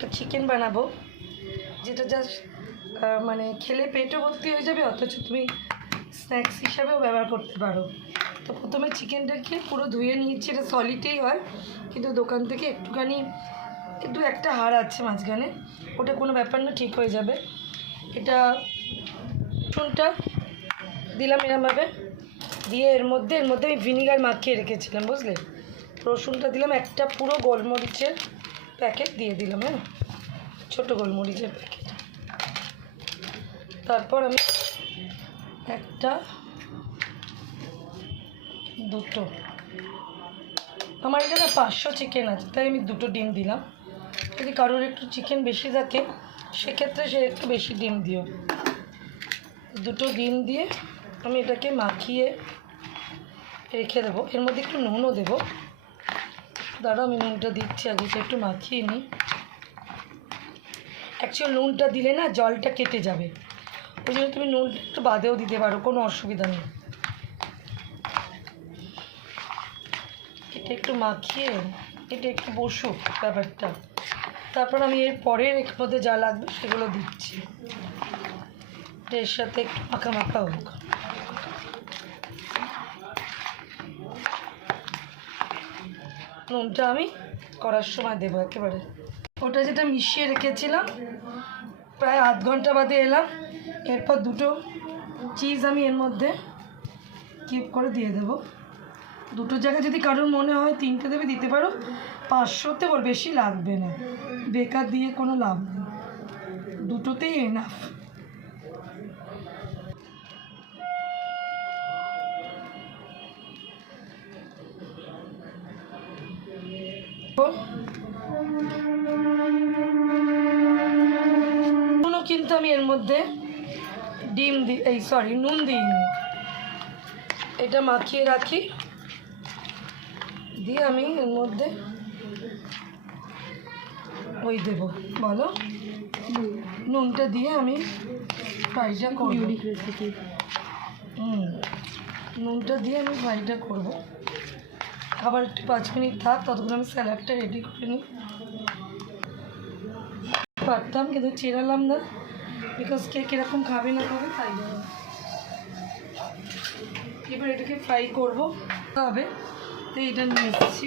একটা চিকেন বানাবো, যেটা জাস্ট মানে খেলে পেটও ভর্তি হয়ে যাবে, অথচ তুমি স্ন্যাক্স হিসাবেও ব্যবহার করতে পারো। তো প্রথমে চিকেনটাকে পুরো ধুয়ে নিয়েছি, এটা সলিডেই হয়, কিন্তু দোকান থেকে একটুখানি একটা হাড় আছে মাঝখানে, ওটা কোনো ব্যাপার না, ঠিক হয়ে যাবে। এটা রসুনটা দিলাম এরমভাবে দিয়ে, এর মধ্যে আমি ভিনিগার মাখিয়ে রেখেছিলাম, বুঝলে। রসুনটা দিলাম, একটা পুরো গোলমরিচের প্যাকেট দিয়ে দিলাম, হ্যাঁ, ছোটো গোলমরিচের প্যাকেট। তারপর আমি একটা দুটো, আমার এটা না 500 চিকেন আছে, তাই আমি 2টো ডিম দিলাম। যদি কারোর একটু চিকেন বেশি থাকে সেক্ষেত্রে সে একটু বেশি ডিম দিও। 2টো ডিম দিয়ে আমি এটাকে মাখিয়ে রেখে দেবো। এর মধ্যে একটু নুনও দেবো, দাঁড়াও আমি নুনটা দিচ্ছি, আগে একটু মাখিয়ে নিই। অ্যাকচুয়ালি নুনটা দিলে না জলটা কেটে যাবে, ওই জন্য তুমি নুনটা একটু বাদেও দিতে পারো, কোনো অসুবিধা নেই। এটা একটু মাখিয়ে এটা একটু বসুক ব্যাপারটা, তারপর আমি এর পরের এর মধ্যে যা লাগবে সেগুলো দিচ্ছি। এর সাথে একটু মাখা মাখা হোক। নুনটা আমি করার সময় দেবো একেবারে। ওটা যেটা মিশিয়ে রেখেছিলাম, প্রায় আধ ঘন্টা বাদে এলাম। এরপর 2টো চিজ আমি এর মধ্যে কিউব করে দিয়ে দেবো। 2টো জায়গায় যদি কারোর মনে হয় 3টে দেবে দিতে পারো, 500তে ওর বেশি লাগবে না, বেকার দিয়ে কোনো লাভ নেই, 2টোতেই এনাফ। নুনও কিন্তু আমি এর মধ্যে নুন দিইনি, এটা মাখিয়ে রাখি, দিয়ে আমি এর মধ্যে ওই দেবো, বলো, নুনটা দিয়ে আমি ফ্রাইটা করবো। নুনটা দিয়ে আমি ফ্রাইটা করবো। আবার একটু 5 মিনিট থাক, ততক্ষণ আমি স্যালাডটা রেডি করে নিই। পারতাম কিন্তু চেরালাম না, বিকজ কে কীরকম খাবে না খাবে তাই জন্য। এবার এটাকে ফ্রাই করবো হবে, তো এটা নিয়ে এসেছি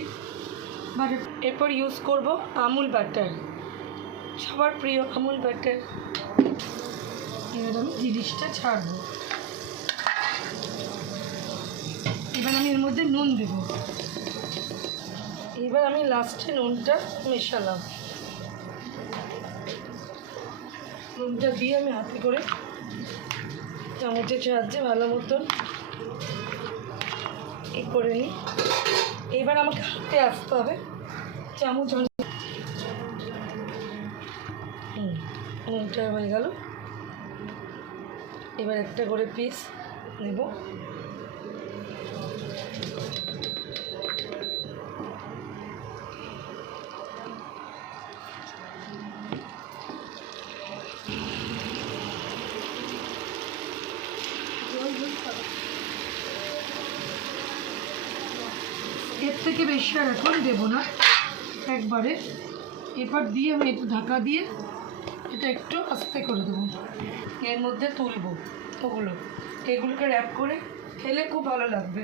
বাটার। এরপর ইউজ করব আমুল বাটার, সবার প্রিয় আমুল বাটার। এবার আমি জিনিসটা ছাড়বো। এবার আমি এর মধ্যে নুন দেবো। এবার আমি লাস্টে নুনটা মেশালাম, নুনটা দিয়ে আমি হাতে করে চামচের সাহায্যে ভালো মতন করে নিই। এবার আমাকে হাতে আসতে হবে, চামচ নুনটা হয়ে গেল। এবার একটা করে পিস নেব, এর থেকে বেশি আর এখন দেবো না, একবারে। এবার দিয়ে আমি একটু ঢাকা দিয়ে এটা একটু আস্তে করে দেবো। এর মধ্যে তুলবো এগুলোকে র্যাপ করে খেলে খুব ভালো লাগবে।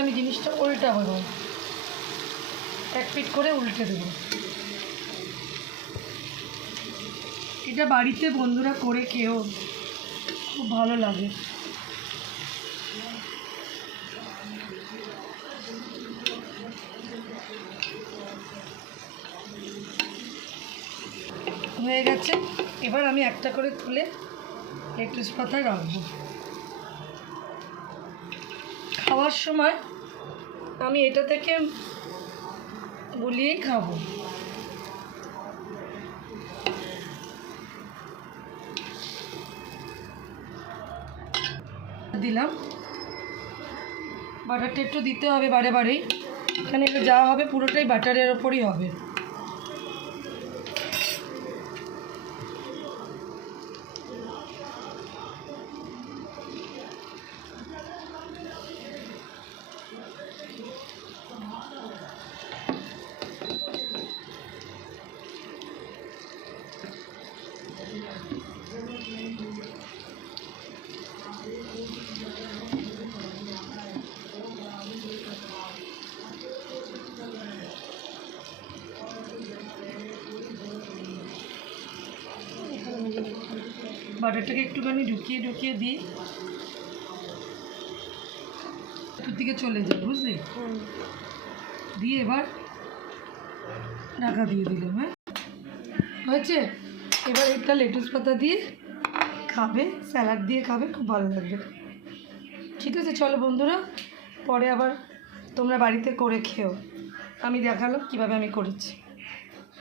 আমি জিনিসটা উল্টা হলো, 1 পিঠ করে উল্টে দেবো। এটা বাড়িতে বন্ধুরা করে খেও, খুব ভালো লাগে। হয়ে গেছে। এবার আমি একটা করে তুলে লেটুস পাতায় রাখবো। খাওয়ার সময় আমি এটা থেকে গুলিয়েই খাবো। দিলাম, বাটারটা একটু দিতে হবে বারে বারেই, এখানে যা হবে পুরোটাই বাটারের ওপরই হবে। বাটারটাকে একটুখানি ঢুকিয়ে ঢুকিয়ে দিই, তোর দিকে চলে যাবে, বুঝলি? দিয়ে এবার ঢাকা দিয়ে দিলাম। হ্যাঁ, হয়েছে। এবার একটা লেটুস পাতা দিয়ে খাবে, স্যালাড দিয়ে খাবে, খুব ভালো লাগবে। ঠিক আছে, চলো বন্ধুরা, পরে আবার তোমরা বাড়িতে করে খেও। আমি দেখালাম কীভাবে আমি করেছি।